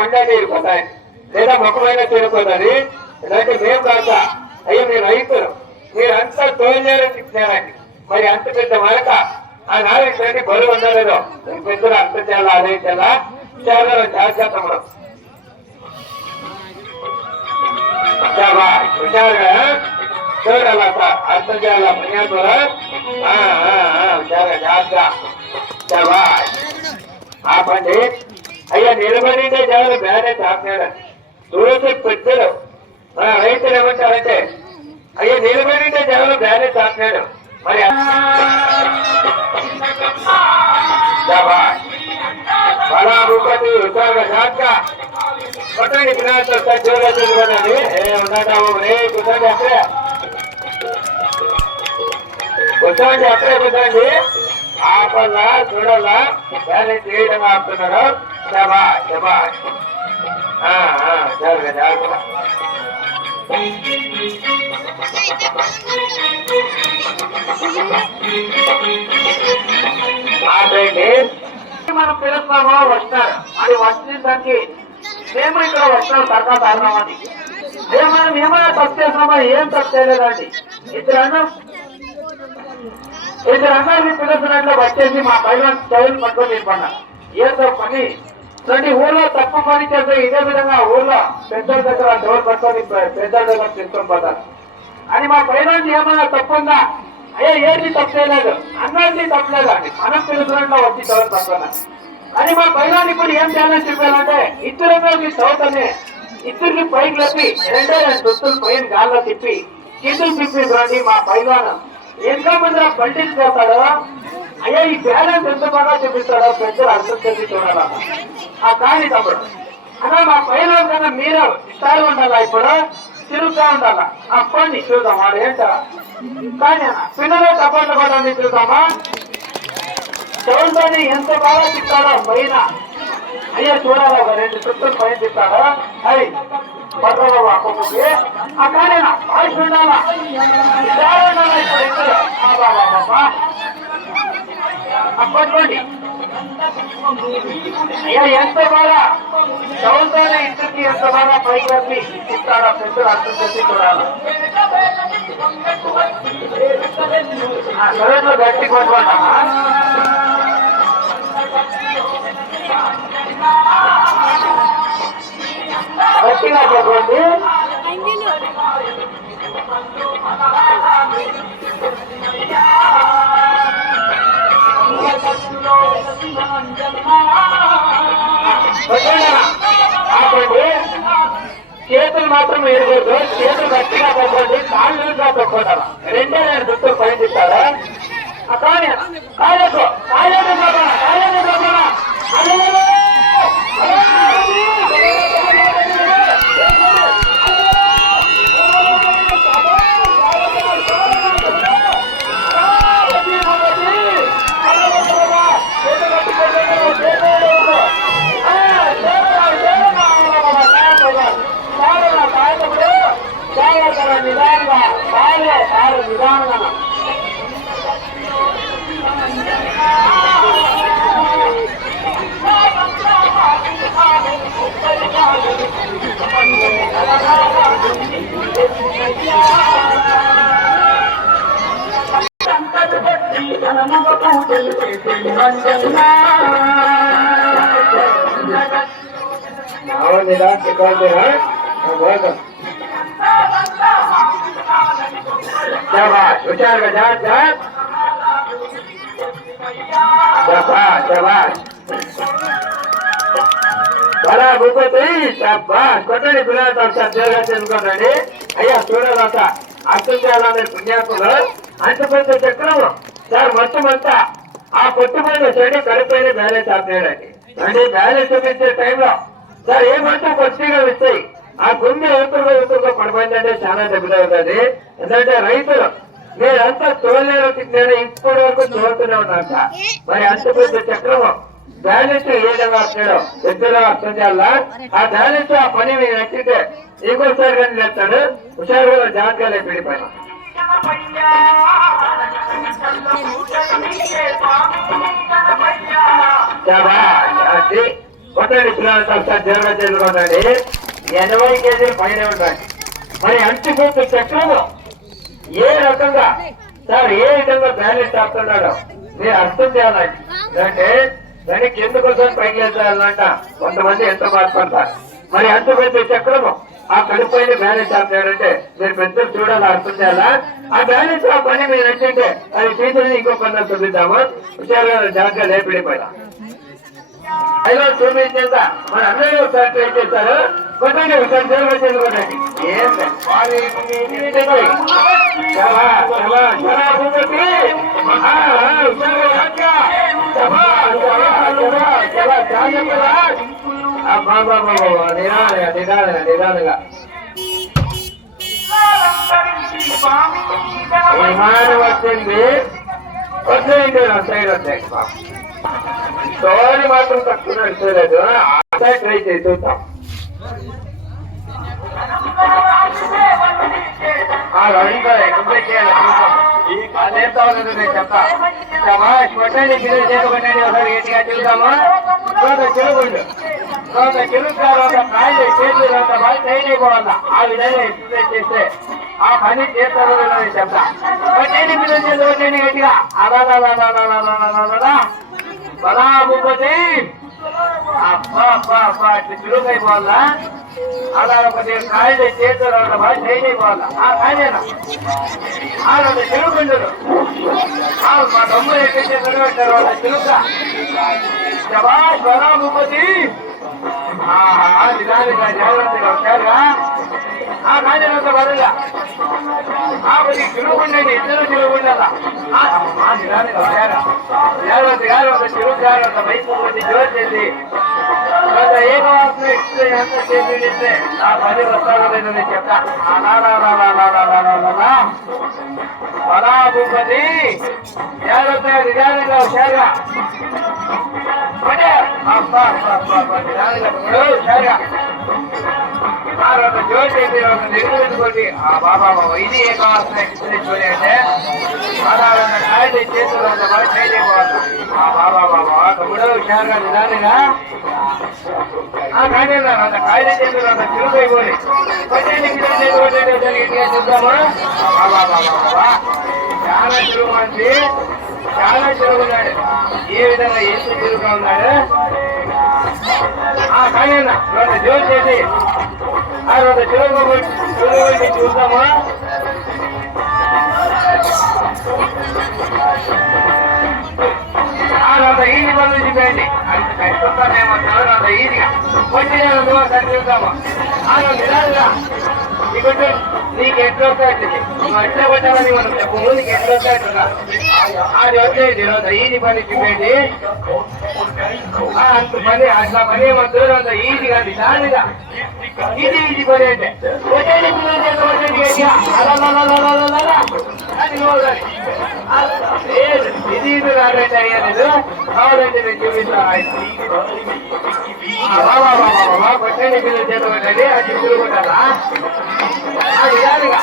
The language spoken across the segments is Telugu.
పండా తీరిపోతాయి లేదా ముఖమైనా తీరిపోతుంది. ఇలాంటి మేము కాక అయ్యో మీరు రైతులు మీరంతా తోయలేరని చెప్తున్నారండి. మరి అంత పెద్ద మరక ఆ నాలుగు బరువు ఉండలేదు. పెద్దలు అంత చేయాలా అదే చేయాలా చాలా జాగ్రత్తలు హుషారుగా చూడాల అర్థం చేయాలా పుణ్యాత్మరా జాగ్రత్త ఆపండి. అయ్యా నిలబడిందే జగన్ బ్యానే తాకినాడు. చూసి పెద్దలు రైతులు ఏమంటారంటే అయ్యా నిలబడిందే జగన్ బ్యానే తాకినాడు. మరి బలా రూపతి హుషారుగా జాగ్రత్త కొట్టండి. పిల్లలతో జోగా చూసుకోండి. ఉన్నాము రే కూర్చోండి అక్కడే కూర్చోండి ఆపల్లా చూడాలా బ్యాలెన్స్ చేయడం ఆపుతున్నారు. శబా శబా జాగ్రత్త జాగ్రత్త. మనం పిలుస్తామో వస్తారు అది వచ్చిందానికి మేము ఇక్కడ వస్తున్నాం సర్కార్ తాగినామని మనం ఏమైనా తప్పు చేస్తున్నామా? ఏం తప్పు చేయలేదండి. ఇద్దరు పిలుస్తున్నట్లు వచ్చేసి మా పైన చదువులు పట్టుకొని చెప్పన్నా ఏదో పని ప్రతి ఊర్లో తప్పు పని చేస్తే ఇదే విధంగా ఊర్లో పెద్దల దగ్గర డోర్ పట్టుకొని పెద్దల దగ్గర తీసుకొని పోతారు అని మా పైన ఏమైనా తప్పు ఉందా? అయ్యా ఏది తప్పు చేయలేదు అన్నది తప్పలేదు అండి. మనం పిలుస్తున్నట్లు వచ్చి డోర్ పట్టుకున్నాం అని మా పైన ఇప్పుడు ఏం చేయాలని చెప్పానంటే ఇద్దరు చదువుతానే ఇద్దరికి పైకి లేపి రెండే రెండు దుస్తులు పైన గాల్లో తిప్పి కిందలు తిప్పి రండి. మా పైన ఎంతో మంది బండికి పోతాడో అయ్యా ఈ బ్యాలెన్స్ ఎంత బాగా చూపిస్తాడో పెద్దలు అర్థం చేసి చూడాలా. ఆ కానీ తమ్ముడు అలా మా పైన కన్నా మీరు ఇష్టాలు ఉండాలా, ఇప్పుడు తిరుగుతూ ఉండాలా. ఆ పని చూద్దాం వాడు ఏంటా కానీ పిల్లలు తప్పట్లు పడాలని చూద్దామా. చదువుతోని ఎంత బాగా తిప్పాడో పైన అయ్యా చూడాలా. ఒక రెండు చుట్టూ పైన తిప్పాడో అది పట్టబాబు అప్పకి ఆ కానీ ఆయుష్ ఉండాలా. అప్పట్లోండి అయ్యా ఎంత బాగా చదువుతోనే ఇంటికి ఎంత బాగా పైకి వచ్చి తిప్పాడో పెద్దలు అర్థం చేసి చూడాలి. చదువులో గట్టి కొట్టుకుంటామా గట్టిగా చెప్పండి. చేతులు మాత్రం ఎరగదు. చేతులు గట్టిగా పట్టుకోండి, కాళ్ళు పెట్టుకుంటారా. రెండే రెండు దుస్తులు పైన తిప్పారా కానీ కాయకు కాయకు నిదానంగా విచారుగా జాగ్రత్త బలా భూపతి కొట్టండి. పిల్లలతో శ్రద్ధగా తెలుసుకోండి. అయ్యా చూడాలంట అర్థం చేయాలనే పుణ్యాత్మలు అంత పెద్ద చక్రము సార్ మొత్తం అంతా ఆ పొట్టుపైన చెడు కడిపైన బ్యాలెన్స్ ఆపినాడండి. అంటే బ్యాలెన్స్ చూపించే టైంలో సార్ ఏమంటూ కొద్దిగా ఇస్తాయి ఆ గుండె యువతలుగా పడిపోయిందంటే చాలా దెబ్బతవుతుంది. ఎందుకంటే రైతులు మీరంతా తోలేరు తిన్నాను ఇప్పటి వరకు తోలుతూనే ఉన్నాక మరి అంత పెద్ద చక్రము బ్యాలెన్స్ ఏ విధంగా వస్తున్నాడో ఎద్దులో అర్థం చేయాలా. ఆ బ్యాలెన్స్ ఆ పని మీరు నచ్చితే ఇంకోసారి కానీ చేస్తాడు. హుషారుగా జాగ్రత్తగా లేపిడిపోయినా కొట్టండి పిల్లలతో ఒకసారి జరగ చేసుకోండి. 80 కేజీలు పైన ఉంటాయి. మరి అంచుకొట్టు చక్రము ఏ రకంగా సార్ ఏ విధంగా బ్యాలెన్స్ చేస్తున్నాడో మీరు అర్థం చేయాలండి. అంటే దానికి ఎందుకోసం పైకి వెళ్తారంట కొంతమంది ఎంత బాధపడతారు. మరి అంచుకొట్టు చక్రము ఆ కడుపుపైన బ్యాలెన్స్ చేస్తాడంటే మీరు పెద్దలు చూడాలి, అర్థం చేయాలా. ఆ బ్యాలెన్స్ ఆ పని మీరు నచ్చింటే అది తీసుకుని ఇంకో పనులు చూపిద్దాము. జాగ్రత్తగా లేపిడిపోయినా అయ్యో చూపించేదా మరి అందరూ ఒకసారి ట్రై చేస్తారు. కొట్టండి ఒకసారి జోరుగా చేసుకోండి. ఏం నిదానంగా విమానం వచ్చింది. వచ్చేయండి సైడ్ వచ్చాయి. స్టోరీ మాత్రం తక్కువ నడిచలేదు. ట్రై చేసి చూద్దాం. నేను చెప్తా కొట్టండి పిల్లలు చేసుకోండి. ఒకసారి గట్టిగా చూద్దాము. చెరువుండు చెరువు కాయలు చేతులు బాగా ట్రైన్ అయిపోవాలా. ఆ విధంగా ఎక్సర్సైజ్ చేస్తే ఆ పని చేస్తారో నేను చెప్తా. కొట్టండి పిల్లలు చేసుకోండి గట్టిగా. బలా ముప్పది అబ్బా అబ్బా అబ్బా ఇట్లా చురుకు అయిపోవాలా. అలా ఒకటి కాయలు చేతులు బాగా ట్రైన్ అయిపోవాలా. ఆ కాయలేనా చెరుకుంటారు. మా తమ్ముడు ఎక్కడికి నిలబెట్టారు వాళ్ళ చురుక శబాష్ బలా ముప్పది. నిదానంగా జాగ్రత్తగా వచ్చారుగా. ఆ కాయలంతా బలంగా కొద్ది చురుకుండండి. ఇద్దరు చురుకుండాలా. నిదానంగా వచ్చారా జాగ్రత్తగా ఒక చురుకు జాగ్రత్త బయటకు కొద్ది జోరు చేసి చేస్తే ఆ పని వస్తారో లేదో నేను చెప్తా. బలా ముప్పది జాగ్రత్తగా నిదానంగా వచ్చారుగా. జోరు చేసి నిరుకోండి. బాబా బాబా ఇది ఏ కావాల్సిన ఎక్స్పీరియన్స్ చూడండి. అంటే కాయలు చేతులు బాగా ట్రైన్ అయిపోవాలి. బాబా బాబా తమ్ముడు హుషారుగా నిదానంగా కాయలు చేతులు చురుకు అయిపోయి చూద్దామా. బాబా బాబా బాబా చాలా చురుగు మంది చాలా చురుగున్నాడు. ఏ విధంగా ఎంత చురుగ్గా ఉన్నాడు. కాయన్నా జోరు చేసి చురుగు చూద్దామా. ఈజీ పనులు చూపేయండి. అంత కష్టపడేమో అంత ఈజీగా వచ్చి చూద్దామా. నిదానంగా నీకు నీకు ఎట్లా వస్తాయి నువ్వు ఎట్లా కొట్టాలని మనం చెప్పము. నీకు ఎట్లా వస్తాయంటున్నా అది వచ్చేది ఈజీ పని చూపేయండి. అంత పని అట్లా పని ఏమంటారు అంత ఈజీగా నిదానంగా ఈజీ పని అంటే వచ్చేది ఇది ఇది రాదంటే అయ్యలేదు కావాలంటే నేను చూపిస్తాను. కొట్టండి పిల్లలు చేత కొట్టండి. అది ఇప్పుడు కొట్టాలా నిదానంగా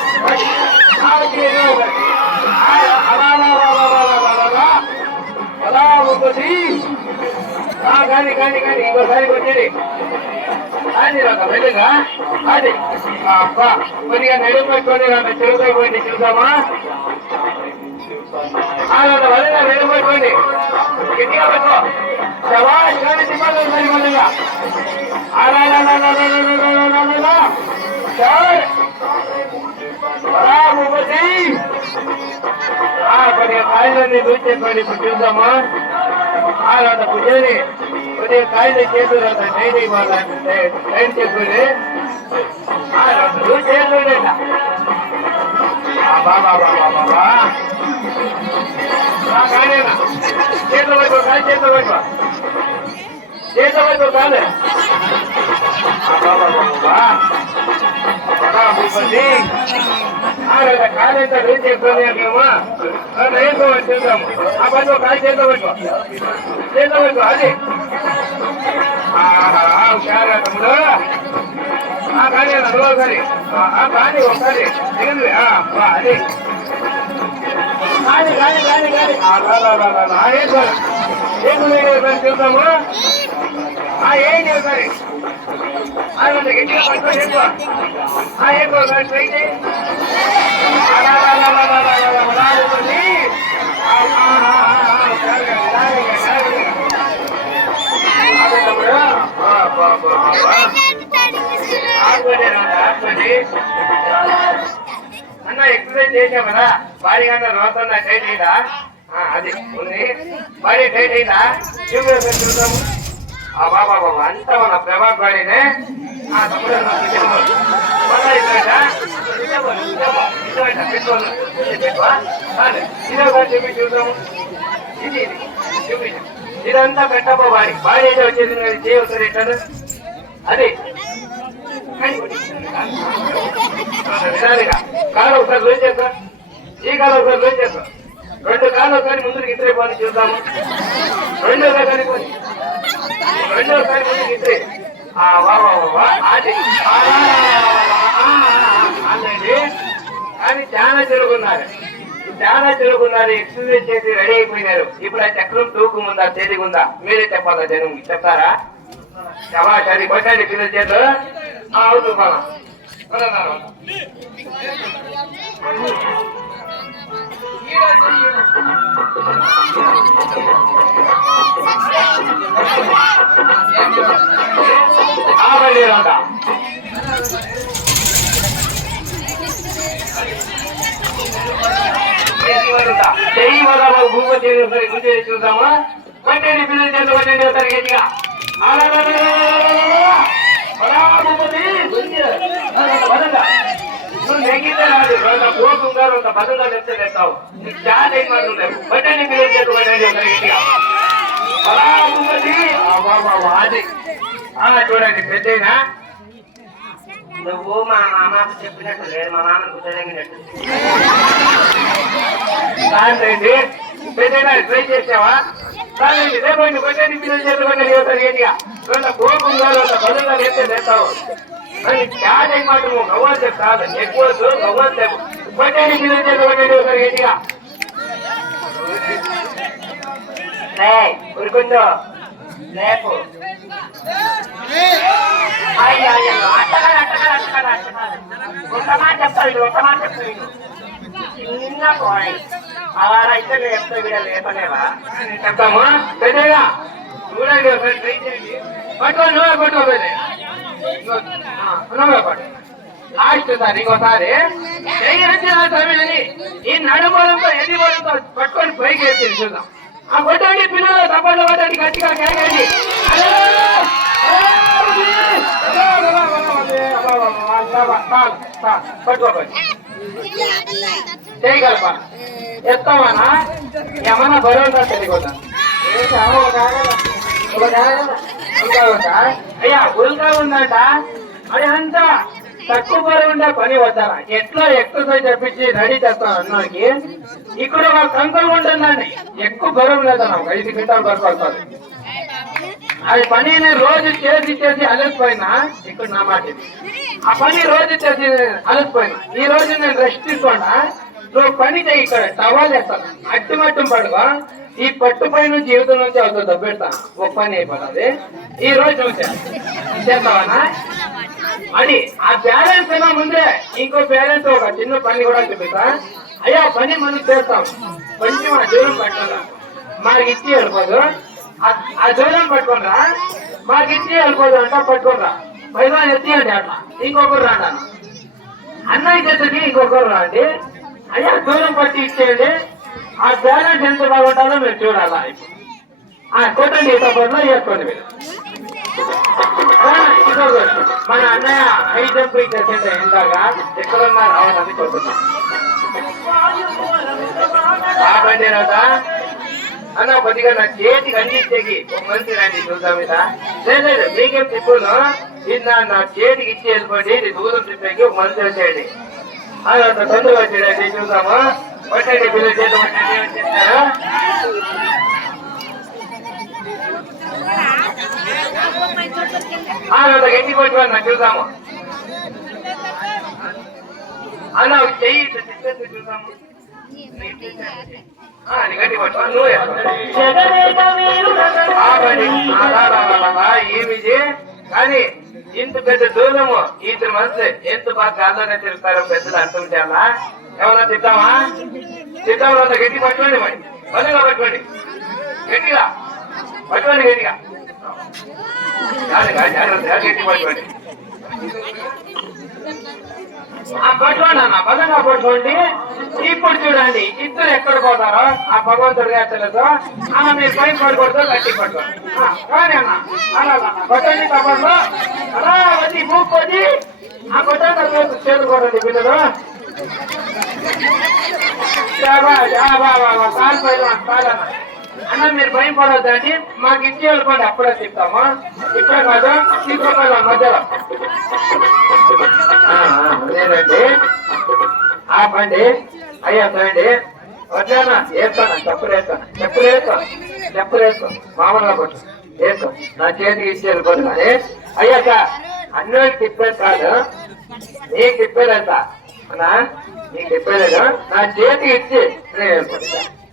అలా ఉంటుంది. కానీ కానీ కానీ ఇంకోసారి కొట్టండి. అది ఒక వెలుగా అది అబ్బా కొద్దిగా నడుము పెట్టుకొని చెరుకు అయిపోయింది చూద్దామా. వలగా నడుము పెట్టుకోండి. గట్టిగా పెట్టుకో. శబాష్ కానీ తిప్పలు సరి వలగా కొద్దిగా కాయలన్నీ దూచి చెప్పండి. ఇప్పుడు చూద్దామా. భుజాన్ని కొద్దిగా కాయలు చేతులు టైట్ అయిపోవాలంటే టైట్ చెప్పండి. చేతులు బాబా బాబా బాబా కాయలేనా చేతులు పెట్టుకో. కాయ చేతులు పెట్టుకో. చేతులు పెట్టుకో కాలే బాబా బాబా కాలంతా రేపు చేసుకునేమో చూద్దాము. ఆ పని కాయ చేతిలో పెట్టుకో. చేతిలో పెట్టుకో. అది హుషారుగా తమ్ముడు. కానీ ఒకసారి కానీ ఒకసారి అది కానీ కానీ కానీ కానీ చూద్దాము. ఏం చేస్తారు గట్టిగా పట్టుకొని ఎక్కువ ట్రై చేయి అన్న ఎక్సర్సైజ్ చేసాం కదా బాడీ కన్నా రోతందా టైట్ అయిందా అది ఉంది బాడీ టైట్ అయిందా చూద్దాము బాబా బాబా అంతా మన ప్రభాత్ బాడీనే చెప్పి చూద్దాము ఇది చూపించు ఇదంతా పెట్టబో బాడీ బాడీ అయితే వచ్చేది చేయవలసి ఎట్టారు అది కాలు ఒకసారి లోన్ చేస్తా ఈ కాలు ఒకసారి లోన్ చేస్తా రెండు కాళ్ళు ఒకసారి ముందుకు ఇద్దరే పోని చూద్దాము రెండోసారి పోని రెండోసారి ముందుకు ఇద్దరే అది అండి కానీ చాలా తెలుగున్నారు ఎక్సర్సైజ్ చేసి రెడీ అయిపోయినారు ఇప్పుడు ఆ చక్రం తూకు ఉందా తేలిగా ఉందా మీరే చెప్పాలా జనం చెప్తారా అది కొట్టండి పిల్లల చేతులు అవును బలం చెయ్యి భూపతి గురించి చూద్దామా కొట్టండి పిల్లల చేతులు కొట్టండి ఒకసారి గట్టిగా నువ్వు నెగితే రాదు పోతుంటారు అంత బలంగా నెత్తావు నీకు చాలా ఏం మాట్లాడలేవు బట్టండి పిల్లలు చేతి పట్టండి అది చూడండి పెద్దయినా నువ్వు మా మామకు చెప్పినట్టు లేదు మా నాన్నకు చదివినట్టు కాదండి పెద్దయినా ట్రై చేసావా కాదండి రేపండి కొట్టండి పిల్లలు చేతి పట్టండి గట్టిగా కోపంగా బలంగా నెత్తావు చాలా ఏం మాట నువ్వు గవ్వాలి చెప్పు కాదు ఎక్కువ గవ్వాలి చెప్పు కొట్టండి పిల్లలు చేతి పట్టండి ఒకసారి గట్టిగా ఉరుకుందో లేపు ఒక మాట చెప్తాడు చిన్న పోయి అలా అయితే చెప్తా వీడ లేపలేవా చెప్తాము పెద్దగా చూడండి ఒకసారి ట్రై చేయండి పట్టుకోండి నువ్వే పట్టుకోలేదు నువ్వే పట్టు లాస్ట్ సార్ ఇంకోసారి సమయాన్ని ఈ నడుమూలంతో ఎన్ని బలంతో పట్టుకొని పైకి వేసి చూద్దాం ఆ కొట్టండి పిల్లలు తప్పట్లు పట్టండి గట్టిగా కేకండి పట్టుకోకండి చేయగలపా ఎత్తామన్నా ఏమన్నా బరువుందా తెలియకుండా అయ్యా ఉల్కా ఉందంట అది అంతా తక్కువ బరువు ఉండే పని వద్దారా ఎట్లా ఎక్సర్సైజ్ చెప్పించి రెడీ చేస్తాను అన్నాకి ఇక్కడ ఒక కంకులు ఉంటుందండి ఎక్కువ బరువు లేదన్నా 5 క్వింటాలు బరువు పడుతుంది అది పని రోజు చేసి అలసిపోయినా ఇక్కడ నా మాట ఆ పని రోజు చేసి అలసిపోయినా ఈ రోజు నేను రెస్ట్ తీసుకోండా నువ్వు పని చేయి ఇక్కడ టవాల్ వేస్తాను అట్టుమట్టం పడుకో ఈ పట్టుపై నుంచి జీవితం నుంచి అవుతుంది దబ్బెడతా ఒక పని అయిపోతుంది ఈ రోజు నువ్వు చేస్తావా అని ఆ బ్యాలెన్స్ అయినా ముందే ఇంకో బ్యాలెన్స్ ఒక చిన్న పని కూడా చూపిస్తా అయ్యా పని మనం చేస్తాం కొంచెం ఆ దూరం పట్టుకోరా మాకు ఇచ్చి వెళ్ళిపోదు ఆ దూరం పట్టుకోనరా మాకు ఇచ్చి వెళ్ళిపోదు అంట పట్టుకోనరా పైగా ఎత్తి అండి అట్లా ఇంకొకరు రాండి అన్నయ్య చేతికి ఇంకొకరు రాండి అయ్యా దూరం పట్టి ఇచ్చేయండి ఆ బ్యాలెన్స్ ఎంత బాగుంటుందో మీరు చూడాలా కొట్టండి ఇతపట్లో చేసుకోండి మీరు మన అన్నయ్య 5 జంప్ ఇచ్చేసంటే ఇందాక ఎక్కడున్నారు అవునని కొడుతున్నాం బాబండి రాదా అన్న కొద్దిగా నా చేతికి అందించేకి ఒక మంచి రండి చూద్దాం ఇదా లేదు మీకేం తిప్పును ఇది నా చేతికి ఇచ్చి వెళ్ళిపోండి ఇది దూరం తిప్పేకి ఒక మంచి వచ్చేయండి అది అంత తొందరగా వచ్చేయండి చూద్దాము కొట్టండి పిల్లలు చేతి కొట్టండి వచ్చేస్తారు గట్టి కొట్టుకోవాలి నాకు చూద్దాము అన్న ఒక చెయ్యి చూద్దాము గట్టి పట్టుకోవాలి నువ్వు ఏమి కానీ ఇంత పెద్ద దూరము ఇంత మనసు ఎంత బాగా గాల్లోనే తిరుగుతారో పెద్దలు అంటుంటామా ఏమన్నా తిద్దామా తిద్దామా గట్టి పట్టుకోండి మరి బలంగా పట్టుకోండి గట్టిగా పట్టుకోండి గట్టిగా గట్టి పట్టుకోండి పట్టుకోండి అన్న బలంగా పట్టుకోండి. ఇప్పుడు చూడండి ఇద్దరు ఎక్కడ పోతారో ఆ భగవంతుడు గారు మీరు పైన పడుకోవద్దు గట్టి పట్టుకోండి కానీ అన్న అలాగన్న కొట్టండి తప్పట్లో అలా వచ్చి మూక్కొచ్చి ఆ కొట్టండి చేరుకోండి పిల్లలు కాలు పైన కాదన్న అన్న మీరు భయం పడవద్దండి మాకు ఇచ్చి వెళ్ళిపోండి అప్పుడే చెప్తాము ఇప్పుడే కాదు తీసుకోవాలి మధ్యలో అదేనండి ఆపండి అయ్యా సరండి వచ్చానా వేస్తాను చెప్పులు వేస్తాను మామూలుగా పట్టు వేస్తాం నా చేతికి ఇచ్చి వెళ్ళిపోదు కానీ అయ్యా సార్ అన్నీ తిప్పేది కాదు నీకు తిప్పేది ఎంత అన్నా నీకు తిప్పేలేదు నా చేతికి ఇచ్చి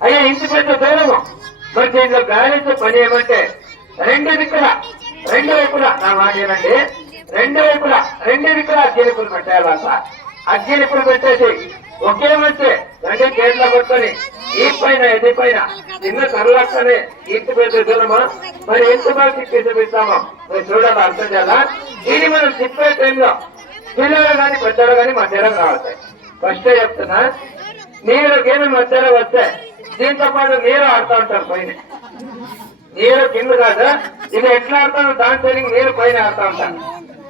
అయ్యా ఇంటి పెద్ద దూరము మరి దీంట్లో గాలించే పని ఏమంటే రెండు వైపులా నా మాటేనండి రెండు దిక్కులా అగ్గినిప్పులు పెట్టాలంట అగ్గినిప్పులు పెట్టేసి ఒకే మంచి అంటే గేట్లో కొట్టుకొని ఈ పైన ఎది పైన చిన్న కర్రలక్కనే ఇంటి పెద్ద దూరమా మరి ఎంత బాగా తిప్పి చూపిస్తామో మరి చూడాలి అర్థం చేయాలా ఇది మనం తిప్పే టైంలో పిల్లలు కానీ పెద్దలు కానీ మధ్యలో రావతాయి ఫస్ట్ చెప్తున్నా నీరు గేమి మధ్యలో వస్తే దీంతో పాటు నీరు ఆడుతూ ఉంటారు పైన నీరు కింద కాదు ఇది ఎట్లా ఆడతాను దాంట్లో నీరు పైన ఆడుతూ ఉంటాను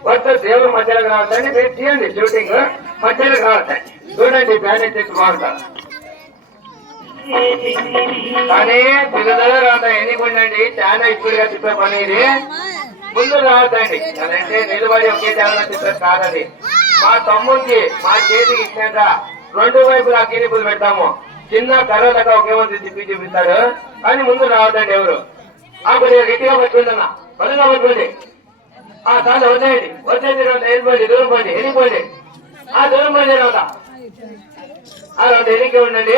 వస్తే దేవుడు మధ్యలోకి రావద్దండి మీరు తీయండి షూటింగ్ మధ్యలోకి రావద్దండి చూడండి బ్యాలెన్స్ ఎక్కువ బాగుంటారు కానీ పిల్లలు రావద్దా ఎన్ని పోయిందండి చాలా ఇప్పుడుగా తిప్పే పని ఇది ముందు రావద్దండి అదంటే నిలబడి ఒకే చాలా తిప్పే కాదని మా తమ్ముడికి మా చేతికి ఇచ్చాక రెండు వైపులా కినిపులు పెడతాము చిన్న కర్రలుగా ఒకే మంది తిప్పి చూపిస్తాడు కానీ ముందు రావద్దండి ఎవరు కొద్దిగా గట్టిగా పట్టుకోండి అన్న బలంగా పట్టుకోండి చాలా వచ్చేయండి వెళ్ళిపోండి దూరం పోండి వెళ్ళిపోండి దూరం పోండి రౌండ్ ఎన్నికే ఉండండి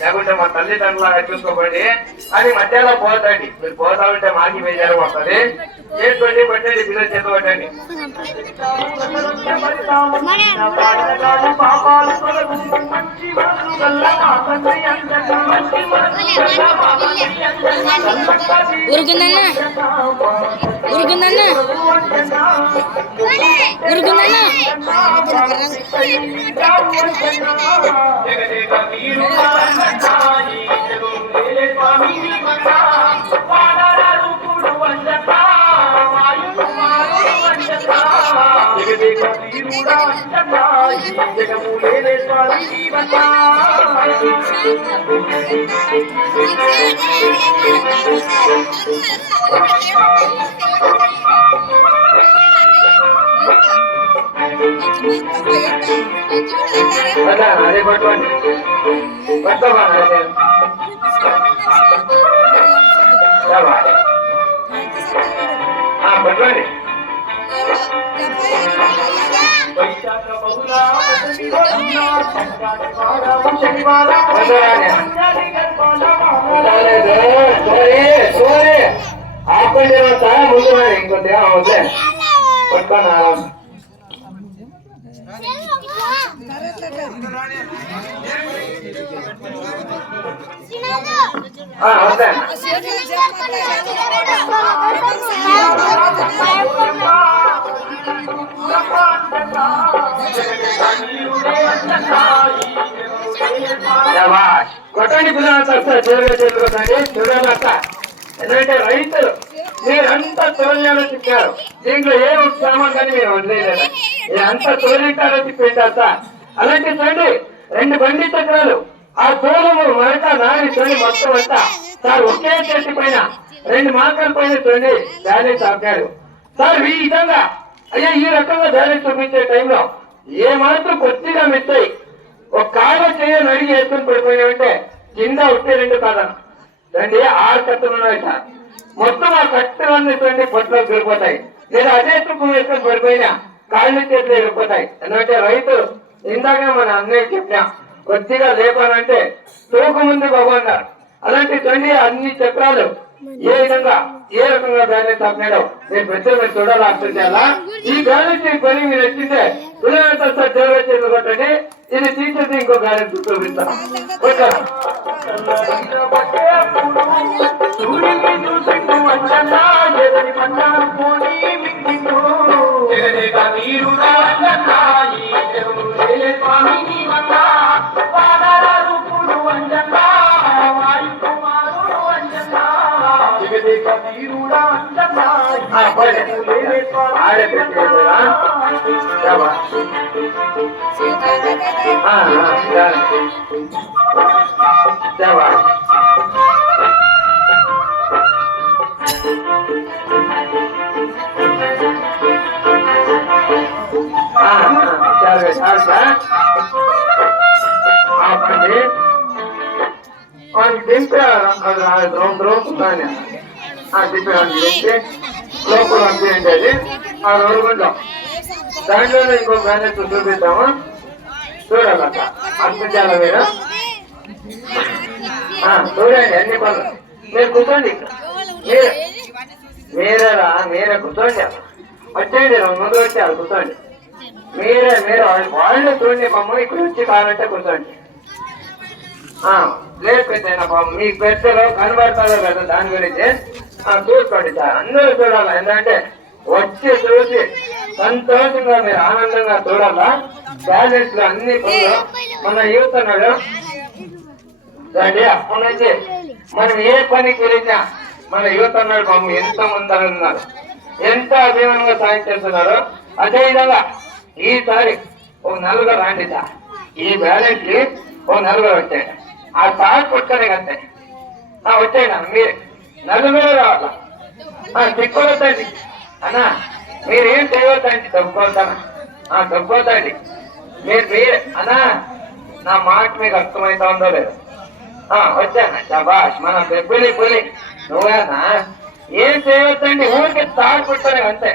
లేకుంటే మా తల్లిదండ్రులాగా చూసుకోబడి అది మధ్యలో పోతండి మీరు పోతా ఉంటే మాకి బేజారు వస్తుంది చేసుకోండి పట్టండి పిల్లలు చేత పట్టండి అదే పట్టుకోండి పట్టుకోండి పట్టుకోండి ఆపండి ముందు ఇంకొద్దిగా అవుతే పట్టుకోండి వద్దా కొట్టండి పిల్లలంతా వస్తారు చేరుకోండి చూడాలంతా. ఎందుకంటే రైతులు మీరంతా తోలియాలో తిప్పారు, దీంట్లో ఏం ఉత్సాహం కానీ మీరు వదిలేదు, మీరంతా తోలింటారో తిప్పింటారు సార్. అలాంటి చూడండి 2 బండి చక్రాలు ఆ తోలము మరక నాని చూడండి మొత్తం అంతా సార్ ఒకే చెట్టు పైన 2 మార్కల పైన చూడండి బ్యాలెన్స్ ఆపాడు సార్. ఈ విధంగా అయ్యా ఈ రకంగా బ్యాలెన్స్ చూపించే టైంలో ఏ మాత్రం కొద్దిగా మిస్ అయ్యి ఒక కాలో చేయని అడిగి వేసుకుని పడిపోయామంటే కింద ఉంటే 2 కాదన్న రండి 6 కట్టలు ఉన్నాయి సార్. మొత్తం ఆ కట్టలన్నీ చూడండి పొట్లో దొరికిపోతాయి, లేదా అదే తుప్పు వేసుకొని పడిపోయినా కాళ్ళు చేతులు వెళ్ళిపోతాయి. ఎందుకంటే రైతు ఇందాక మన అన్నయ్య చెప్పినా కొద్దిగా లేపాలంటే తూకు ముందు బాగున్నారు. అలాంటి చూడండి అన్ని చక్రాలు ఏ రకంగా బ్యాలెన్స్ ఆపినాడో నేను పెద్దలు చూడాలి అర్థం చేయాలా. ఈ బ్యాలెన్స్ పని మీరు వచ్చింటే పిల్లలంతా సార్ దేవ చేతులు కొట్టండి, ఇది తీసేసి ఇంకో బ్యాలెన్స్ చూపిస్తాను. దింపే లోపల అంతేంటి అది ఆ 2 గంటలు దాంట్లో ఇంకో బ్యాలెన్స్ చూపిద్దాము. చూడాలి అట్లా అర్థం చేయాలి మీరు చూడండి అన్ని పనులు. మీరు కూర్చోండి, మీరే కూర్చోండి, వచ్చేయండి ముందు వచ్చారు కూర్చోండి. మీరే వాళ్ళు చూడండి పాము ఇక్కడ వచ్చి కావాలంటే కూర్చోండి. లేదు పెద్ద పాము మీకు పెద్దలో కనబడతారో కదా దాని గురించి చూసుకోండి సార్. అందరూ చూడాలా, ఎందుకంటే వచ్చి చూసి సంతోషంగా మీరు ఆనందంగా చూడాలా. బ్యాలెన్స్ లో అన్ని పనులు మన యూత్ అన్నాడు రండి. అప్పటి నుంచి మనం ఏ పనికి వెళ్ళినా మన యూత్ అన్నాడు పాము ఎంత ముందు ఉన్నారు, ఎంత అభిమానంగా సాయం చేస్తున్నారు. అదేవిధంగా ఈసారి ఒక 4 రాండి సార్. ఈ బ్యాలెన్స్ కి ఒక 4 వచ్చాయి. ఆ సార్ కొట్టుకునే కంటే వచ్చాయి మీరే 4 రావాలా. తిక్కోవద్దండి అన్నా, మీరేం చేయవద్దండి, తప్పుకోవద్దండి. మీరే అన్నా నా మాట మీకు అర్థమవుతా ఉందో లేదు. వచ్చానా శబాష్ మన పులి నువ్వేనా. ఏం చేయవద్దండి, ఊరికి తాడు పుట్టుకునే అంతే.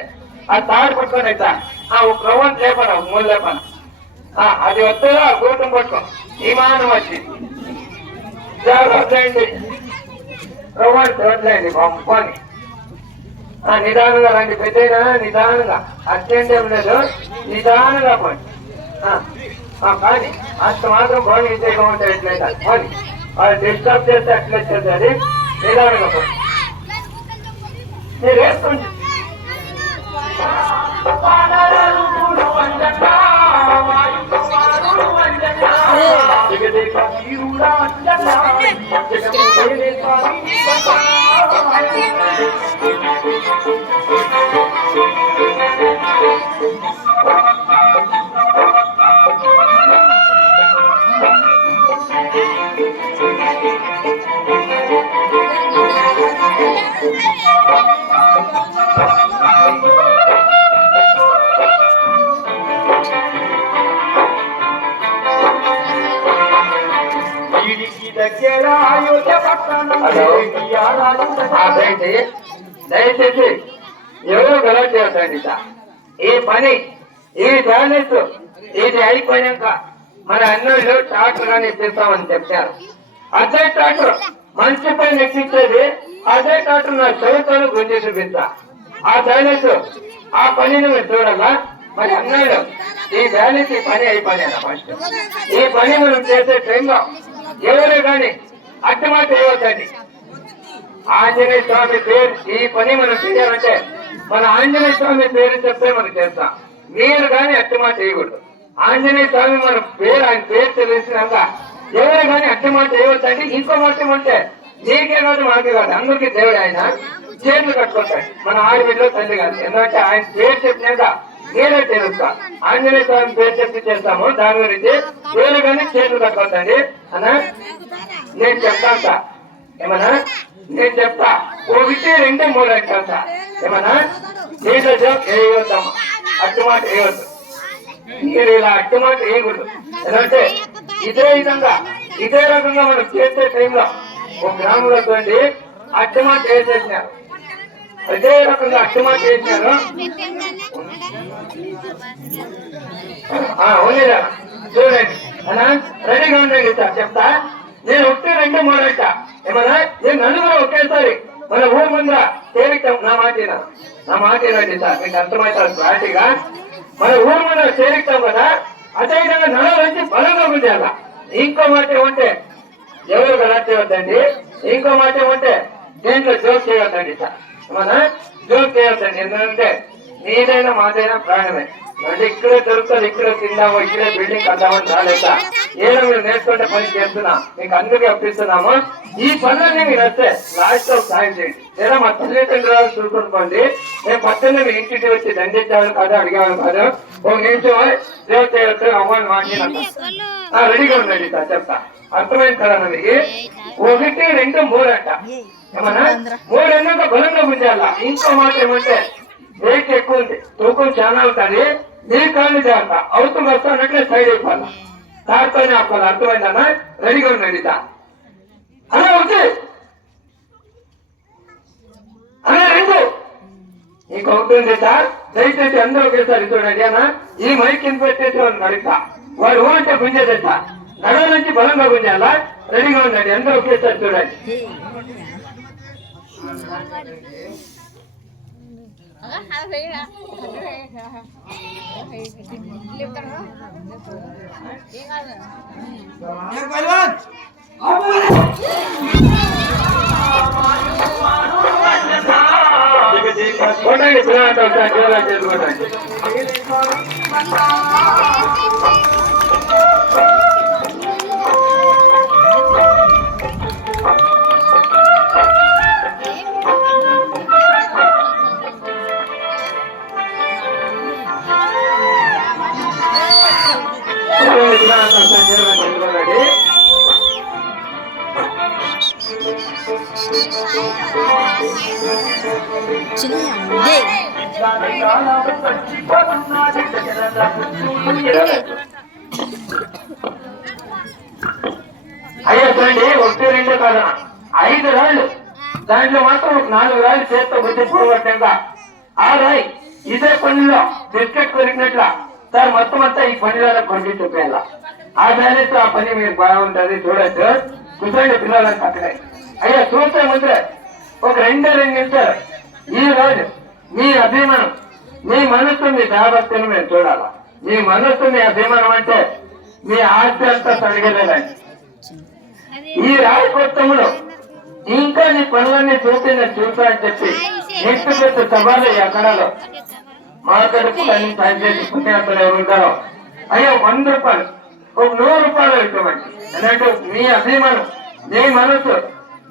ఆ తాడు పుట్టుకొని ఒక రవ్వని లేపనా, 3 లేపనా, అది వస్తుందా కూటం పట్టుకో విమానం వచ్చింది. వద్దండి రవ్వని వద్దండి పంపుకొని నిదానంగా రండి. పెద్దయినా నిదానంగా, అర్జెంట్ ఏం లేదు, నిదానంగా పోండి. కానీ అంత మాత్రం బాగా ఇచ్చేయమంటే ఎట్లయితే పోనీ, వాళ్ళు డిస్టర్బ్ చేస్తే ఎట్లా వచ్చేది. నిదానంగా పోండి, మీరు వేసుకోండి. దయచేసి ఎవరు గలవ చేయండి సార్. ఈ పని ఈ బ్యాలెన్స్ ఇది అయిపోయాక మన అన్నోళ్ళు ట్రాక్టర్ గానీ ఇప్పిస్తామని చెప్పారు. అదే ట్రాక్టర్ మంచి పని ఎక్కించేది, అదే ట్రాక్టర్ నా చదువుతాను గుంజి చూపిస్తా. ఆ బ్యాలెన్స్ ఆ పనిని మీరు చూడాలా. మరి అన్నోళ్ళు ఈ బ్యాలెన్స్ ఈ పని అయిపోయినా ఫస్ట్ ఈ పని మనం చేసే టైంలో ఎవరు కానీ అడ్డమాట చేయవద్దండి. ఆంజనేయ స్వామి పేరు ఈ పని మనం చేయాలంటే మన ఆంజనేయ స్వామి పేరు చెప్తే మనం చేస్తాం. మీరు కానీ అడ్డమాట చేయకూడదు. ఆంజనేయ స్వామి మన పేరు ఆయన పేరు తెలిసినాక ఎవరు కానీ అడ్డమాట చేయవద్దండి. ఇంకో మాట అంటే నీకే కాదు మనకే కాదు అందరికీ దేవుడు ఆయన చేతులు కట్టుకుంటాడు. మన ఆడబిడ్డలో తల్లి కాదు. ఎందుకంటే ఆయన పేరు చెప్పినాక నేనే తెలుస్తా. ఆంజనేయ స్వామి పేరు చెప్పి చేస్తాము. దాని గురించి పేరు కానీ చేతులు కట్టుకోవద్దండి అన్నా. నేను చెప్తాను ఏమన్నా, నేను చెప్తా 1, 2, 3 అంటా ఏమన్నా. దీంట్లో వేయవద్దామా అట్టుమాట వేయవద్దు. మీరు ఇలా అట్టుమాట వేయకూడదు. ఎందుకంటే ఇదే విధంగా ఇదే రకంగా మనం చేసే టైంలో ఒక గ్రామంలో చూడండి అట్టుమాట వేసేసినారు. అదే రకంగా అట్టుమాట వేసినారు. ఓన్లీరా చూడండి అన్నా, రెడీగా ఉండండి సార్ చెప్తా. నేను 1, 2, 3 అంట ఏమన్నా. నేను నలుగురు ఒకేసారి మన ఊరు ముందర చేరిస్తాం. నా మాట రండి సార్, మీకు అర్థమవుతారు క్లారిటీగా. మన ఊరు ముందర చేరిస్తాం కదా, అదే విధంగా నలుగురు వచ్చి బలంగా ఉండాల. ఇంకో మాట ఏమంటే ఎవరు గలా చేయవద్దండి. ఇంకో మాట ఏమంటే దేంట్లో జోక్ చేయవద్దండి సార్. ఏమన్నా జోక్ చేయవద్దండి. ఎందుకంటే నీదైనా మాదైనా ప్రాణమే. అంటే ఇక్కడే దొరుకుతుంది, ఇక్కడే తిందాము, ఇక్కడే బిల్డింగ్ కద్దామని రాలేదా. ఏదో మీరు నేర్చుకుంటే పని చేస్తున్నా మీకు అందుకే అప్పిస్తున్నాము. ఈ పనులన్నీ మీరు వస్తే లాస్ట్ లో సాయం చేయండి. లేదా మా తల్లిదండ్రులు చూసుకోండి. మేము పక్కనే మీ ఇంటికి వచ్చి దండించాలని కాదు, అడిగేవాళ్ళు కాదు. 1 నిమిషం సేవ చేయవచ్చు అవ్వని మాట్లాడాలి. రెడీగా ఉండండి సార్ చెప్తా. అర్థమైంది కదా మీకు. 1, 2, 3 అంట ఏమన్నా. 3 అన్నాక బలంగా గుంజాల. ఇంకో మాట ఏమంటే వెయిట్ ఎక్కువ ఉంది, తూకం చాలా అవుతుంది. మీ కాళ్ళు జాగ్రత్త, అవుతుంది వస్తానంటే సైడ్ అయిపోవాలి. దారితోనే ఆపాలి. అర్థమైందన్నా. రెడీగా ఉండండి సార్. అలా వచ్చి అలా 2 మీకు అవుతుంది సార్. దయచేసి అందరూ ఒకేసారి చూడండి అన్న. ఈ మైక్ కింద పెట్టేసి వాళ్ళు నడుస్తా. వాడు ఊరంటే గుంజేదే సార్. నడవ నుంచి బలంగా గుంజాలా. రెడీగా ఉండండి అందరూ ఒకేసారి చూడండి. కొట్టండి పిల్లలతో జోరా చేసుకోండి. అయ్యా చూడండి 1, 2 కాదా 5 రాళ్ళు. దాంట్లో మాత్రం 4 రాళ్ళు చేత్తో బుద్ధి పోగొట్టాక ఆ రాయి ఇదే పనిలో బిస్కెట్ కొరికినట్ల సార్ మొత్తం అంతా ఈ పనిలో కొరికి చూపేయాల. ఆ బ్యాలెన్స్ ఆ పని మీరు బాగుంటది చూడొచ్చు. కూర్చోండి పిల్లలంతా అక్కడే. అయ్యా చూసే ముందే ఒక 2 నిమిషాలు ఈ రోజు మీ అభిమానం, మీ మనస్సు, మీ దేవభక్తిని మేము చూడాలా. మీ మనస్సు, మీ అభిమానం అంటే మీ ఆస్తి అంతా తడిగలేదండి. ఈ రాజకోత్తములు ఇంకా నీ పనులన్నీ చూసి చూసా అని చెప్పి నెక్స్ట్ పెద్ద సభలు ఈ అక్కడలో మాట్లాడుతూ అన్ని సాయం చేసి పుణ్యాత్తులు ఎవరు ఉంటారో అయ్యో 100 రూపాయలు, ఒక 100 రూపాయలు ఇవ్వమండి. అన్నట్టు మీ అభిమానం, మీ మనస్సు,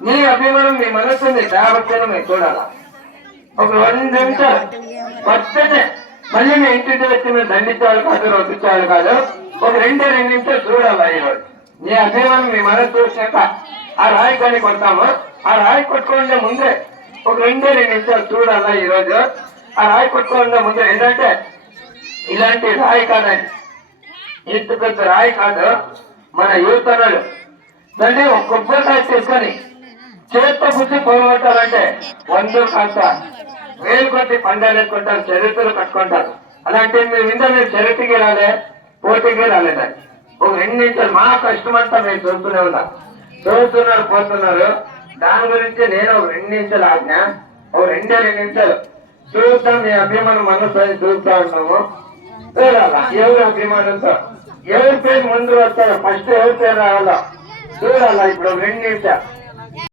మీ అభిమానం, మీ మనస్సు, మీ దేవభక్తిని మేము చూడాలా. ఒక 2 నిమిషాలు పచ్చనే మళ్ళీ మీ ఇంటికి వచ్చి మేము దండించేవాళ్ళు కాదు, రొద్దించేవాళ్ళు కాదు. ఒక 2 నిమిషాలు చూడాలా. ఈరోజు మీ అభిమానం, మీ మనసు చూసాక ఆ రాయి కానీ కొడతాము. ఆ రాయి కొట్టుకోండి ముందే ఒక 2 నిమిషాలు చూడాలా. ఈరోజు ఆ రాయి కొట్టుకోండి ముందే. ఏంటంటే ఇలాంటి రాయి కాదండి, ఇంత పెద్ద రాయి కాదు. మన యువతరాలు తండ్రి ఒక కొబ్బరికాయ తీసుకొని చేత్తో బుద్ధి పోగొట్టాలంటే 100 కాస్త 1000 కొద్ది పండాలు వేసుకుంటారు, చరిత్రలు కట్టుకుంటారు. అలాంటి మీరు ఇంత మీరు చరిత్రకి రాలే, పోటీకి రాలేదండి. ఒక 2 నిమిషాలు మా కష్టమంతా మీరు చూస్తూనే ఉన్నారు, చూస్తున్నారు, పోతున్నారు. దాని గురించి నేను ఒక 2 నిమిషాలు ఆజ్ఞ, ఒక 2 నిమిషాలు చూస్తాం. మీ అభిమానం మనసు చూస్తా ఉన్నాము. చూడాలా ఎవరు అభిమానం ఎవరి పేరు ముందు వస్తారో ఫస్ట్ ఎవరి పేరు రావాలా చూడాలా ఇప్పుడు 2 నిమిషాలు